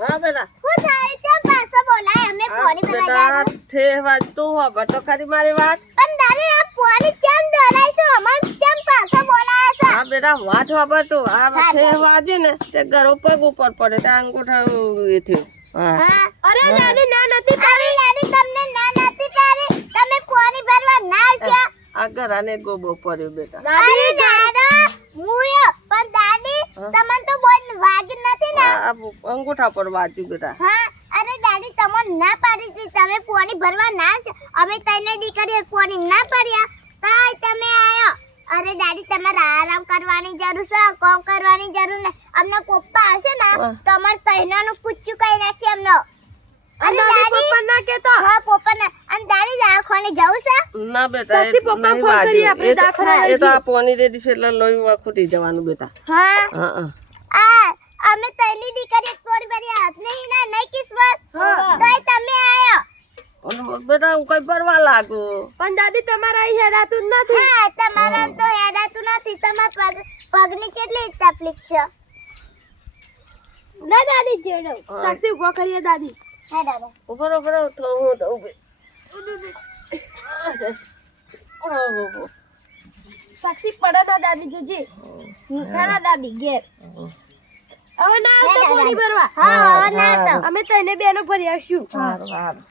હા બેટા હું થાય કેમ પાછો બોલાય અમે પાણી ભરવા બેટા થે વાત તું હો તો ખરી મારી વાત પણ દાદી આ પાણી કેમ દોરાય છે અમાર કેમ પાછો બોલાય છે હા બેટા વાત ખબર તું આ થે વાજે ને તે ઘરો પગ ઉપર પડે તે અંગૂઠા એ થયું હા અરે દાદી ના નથી પાડી દાદી તમને ના નથી પાડી તમે પાણી ભરવા ના આવશો આ ઘરાને ગોબો પડ્યો બેટા અરે દાદા મુયો પણ દાદી તમને તો બોલ વાગી નથી ને આ અંગૂઠા પર વાજ્યું બેટા હા અરે દાદી તમને ના પાડી હતી તમે પાણી ભરવા ના આવશો અમે તને દીકરીએ પાણી ના ભર્યા તાય તમે આયો અરે દાદી તમારે આરામ કરવાની જરૂર છે કામ કરવાની જરૂર ને અમને પપ્પા આવશે ને તમારે તૈનાનું કુચ્ચું કઈ નાખશે અમને અરે દાદી પપ્પા ના કેતો હા પપ્પા ના અને દાદી દવાખાને જવું છે ના બેટા એ નહીં વાજ્યું એ તો આ પોની રેડી છે એટલે લોહી ખૂટી જવાનું બેટા હા હા આ અમે તૈની દીકરી પોરી ભરી હાથ નહીં ના નહીં કિસ્મત તોય તમે આયો બેટા હું કઈ ભરવા લાગુ પણ દાદી તમારા અહીં હેડાતું જ નથી હા તમારા તો હેડાતું નથી તમારા પગની કેટલી તકલીફ છે ના દાદી જેડો સાક્ષી ઉભો કરીએ દાદી હા દાદા ઉપર તો હું તો ઉભી સાક્ષી પડે ના દાદી જોજે ખરા દાદી ઘેર હવે ના આવતો પાણી ભરવા હા હવે ના આવતો અમે તને બેનો ભરી આવશું સારું સારું